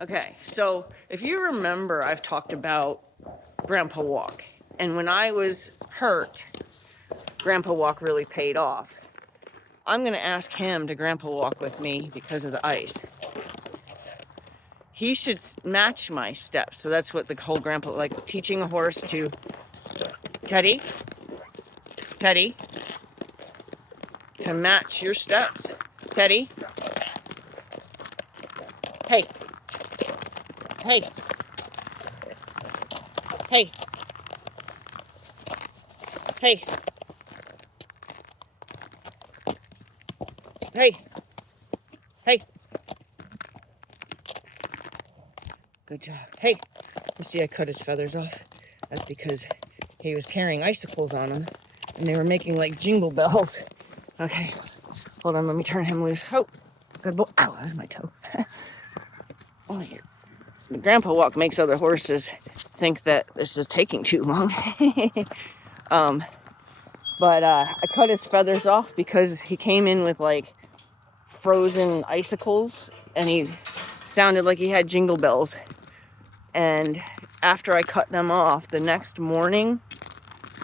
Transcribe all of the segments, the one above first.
Okay, so if you remember, I've talked about Grandpa Walk. And when I was hurt, Grandpa Walk really paid off. I'm going to ask him to Grandpa Walk with me because of the ice. He should match my steps. So that's what the whole Grandpa, like teaching a horse to, Teddy, to match your steps. Teddy. Hey. Hey. Hey. Hey. Hey. Hey. Good job. Hey. You see I cut his feathers off? That's because he was carrying icicles on him and they were making like jingle bells. Okay. Hold on, let me turn him loose. Oh, good boy. Ow, that's my toe. Oh, here. The Grandpa Walk makes other horses think that this is taking too long. But I cut his feathers off because he came in with like frozen icicles and he sounded like he had jingle bells. And after I cut them off, the next morning,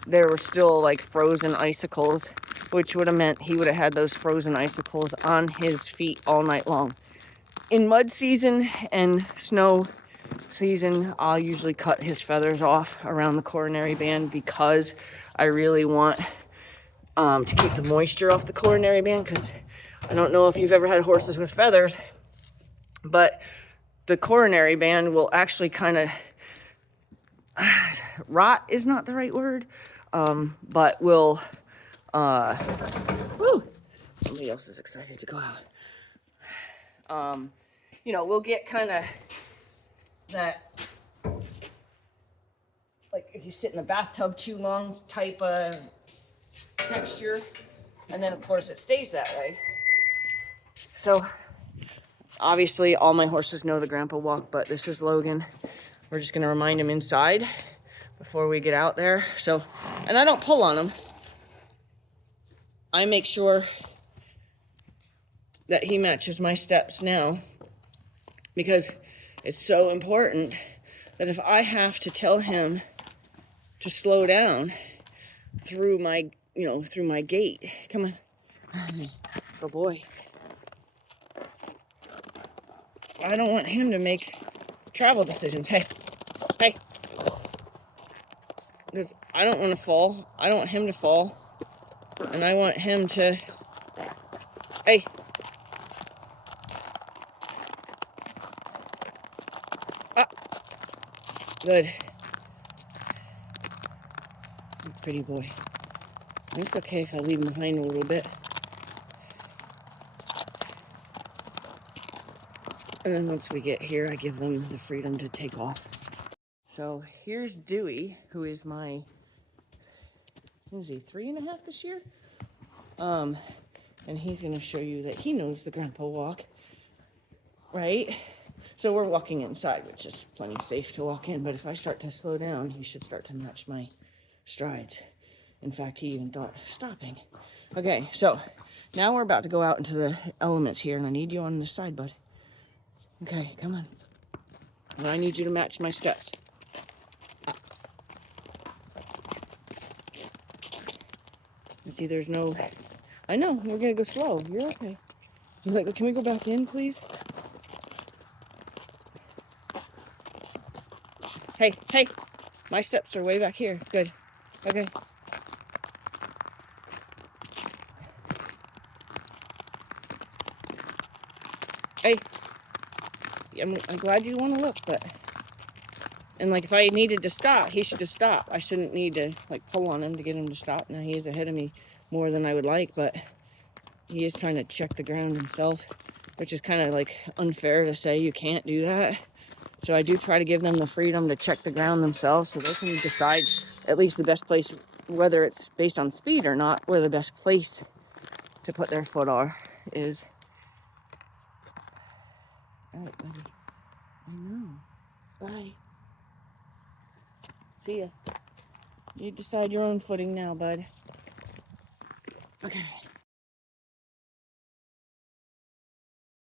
there were still like frozen icicles, which would have meant he would have had those frozen icicles on his feet all night long. In mud season and snow season, I'll usually cut his feathers off around the coronary band because I really want to keep the moisture off the coronary band, because I don't know if you've ever had horses with feathers, but the coronary band will actually kind of rot is not the right word, but will woo, somebody else is excited to go out. You know, we'll get kind of that, like if you sit in the bathtub too long type of texture, and then of course it stays that way. So obviously all my horses know the Grandpa Walk, but this is Logan. We're just gonna remind him inside before we get out there. So, and I don't pull on him. I make sure that he matches my steps now, because it's so important that if I have to tell him to slow down through my, through my gait. Come on, good boy. I don't want him to make travel decisions. Hey, hey. Because I don't want to fall. I don't want him to fall. And I want him to, hey. Ah, good. Pretty boy. It's okay if I leave him behind a little bit. And then once we get here, I give them the freedom to take off. So here's Dewey, who is my, what is he, 3.5 this year? And he's gonna show you that he knows the Grandpa Walk, right? So we're walking inside, which is plenty safe to walk in, but if I start to slow down, he should start to match my strides. In fact, he even thought stopping. Okay, so now we're about to go out into the elements here, and I need you on this side, bud. Okay, come on. And I need you to match my steps. You see, there's no, I know, we're gonna go slow. You're okay. He's like, can we go back in, please? Hey, hey, my steps are way back here. Good. Okay. Hey, I'm glad you want to look, but, and like if I needed to stop, he should just stop. I shouldn't need to like pull on him to get him to stop. Now he is ahead of me more than I would like, but he is trying to check the ground himself, which is kind of like unfair to say you can't do that. So I do try to give them the freedom to check the ground themselves so they can decide at least the best place, whether it's based on speed or not, where the best place to put their foot is. All right, buddy. I know. Bye. See ya. You decide your own footing now, bud. Okay.